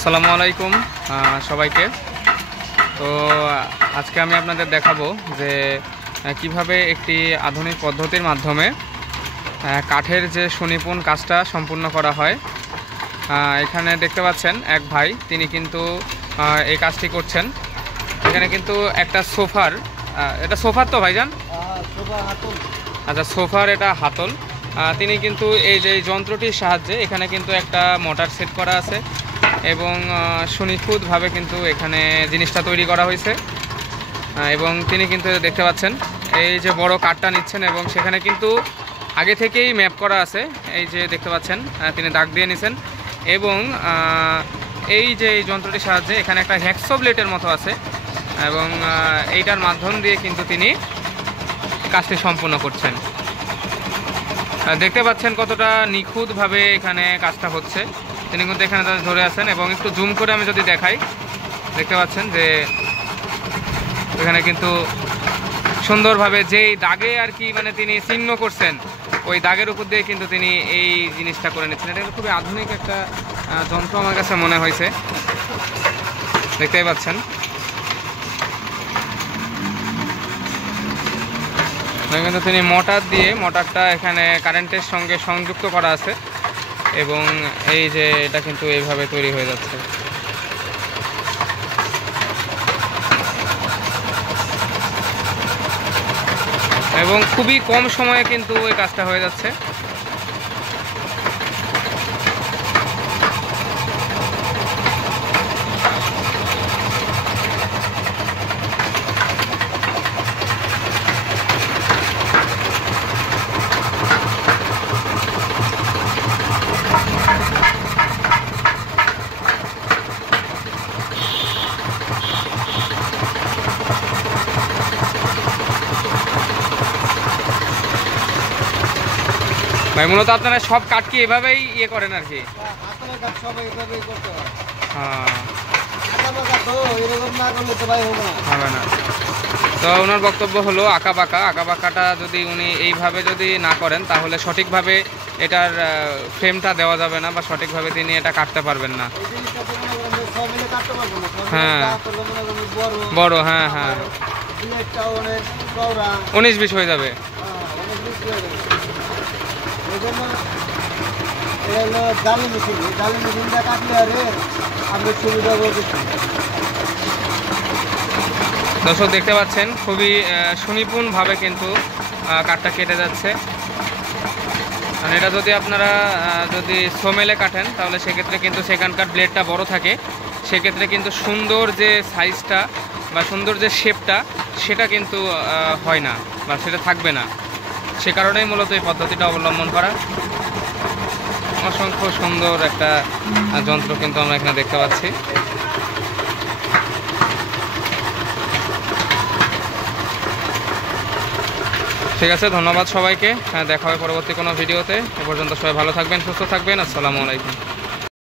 আসসালামু আলাইকুম সবাইকে। তো আজকে আমি আপনাদের দেখাবো যে কিভাবে একটি আধুনিক পদ্ধতির মাধ্যমে কাঠের যে সুনিপুণ কাজটা সম্পূর্ণ করা হয়। এখানে দেখতে পাচ্ছেন এক ভাই, তিনি কিন্তু এই কাজটি করছেন। এখানে কিন্তু একটা সোফার, এটা সোফার তো ভাইজান? আচ্ছা, সোফার এটা হাতল। তিনি কিন্তু এই যে যন্ত্রটির সাহায্যে এখানে কিন্তু একটা মোটর সেট করা আছে এবং সুনিখুঁতভাবে কিন্তু এখানে জিনিসটা তৈরি করা হয়েছে। এবং তিনি কিন্তু দেখতে পাচ্ছেন এই যে বড় কাঠটা নিচ্ছেন এবং সেখানে কিন্তু আগে থেকেই ম্যাপ করা আছে। এই যে দেখতে পাচ্ছেন তিনি দাগ দিয়ে নিছেন এবং এই যে এই যন্ত্রটির সাহায্যে এখানে একটা হ্যাকসো ব্লেডের মতো আছে এবং এইটার মাধ্যম দিয়ে কিন্তু তিনি কাজটি সম্পূর্ণ করছেন। দেখতে পাচ্ছেন কতটা নিখুঁতভাবে এখানে কাজটা হচ্ছে। তিনি কিন্তু এখানে ধরে আছেন এবং একটু জুম করে আমি যদি দেখাই, দেখতে পাচ্ছেন যে এখানে কিন্তু সুন্দরভাবে যেই দাগে আর কি মানে তিনি চিহ্ন করছেন, ওই দাগের উপর দিয়ে কিন্তু তিনি এই জিনিসটা করে নিচ্ছেন। এটা কিন্তু খুবই আধুনিক একটা যন্ত্র আমার কাছে মনে হয়েছে, দেখতেই পাচ্ছেন। কিন্তু তিনি মোটর দিয়ে, মোটরটা এখানে কারেন্টের সঙ্গে সংযুক্ত করা আছে এবং এই যে এটা কিন্তু এইভাবে তৈরি হয়ে যাচ্ছে। এবং খুবই কম সময়ে কিন্তু এই কাজটা হয়ে যাচ্ছে। ভাই, মূলত আপনারা সব কাঠ কি এভাবেই ইয়ে করেন আর কি? হবে না। তো ওনার বক্তব্য হলো আঁকা বাঁকাটা যদি উনি এইভাবে যদি না করেন তাহলে সঠিকভাবে এটার ফ্রেমটা দেওয়া যাবে না বা সঠিকভাবে তিনি এটা কাটতে পারবেন না। হ্যাঁ, বড়, হ্যাঁ হ্যাঁ, 19-20 হয়ে যাবে। দর্শক দেখতে পাচ্ছেন খুবই সুনিপুণভাবে কিন্তু কাঠটা কেটে যাচ্ছে। আর এটা যদি আপনারা যদি সোমেলে কাটেন তাহলে সেক্ষেত্রে কিন্তু সেখানকার ব্লেডটা বড় থাকে, সেক্ষেত্রে কিন্তু সুন্দর যে সাইজটা বা সুন্দর যে শেপটা সেটা কিন্তু হয় না বা সেটা থাকবে না। সে কারণেই মূলত এই পদ্ধতিটা অবলম্বন করা। অসংখ্য সুন্দর একটা যন্ত্র কিন্তু আমরা এখানে দেখতে পাচ্ছি। ঠিক আছে, ধন্যবাদ সবাইকে। দেখা হবে পরবর্তী কোনো ভিডিওতে। এ পর্যন্ত সবাই ভালো থাকবেন, সুস্থ থাকবেন। আসসালামু আলাইকুম।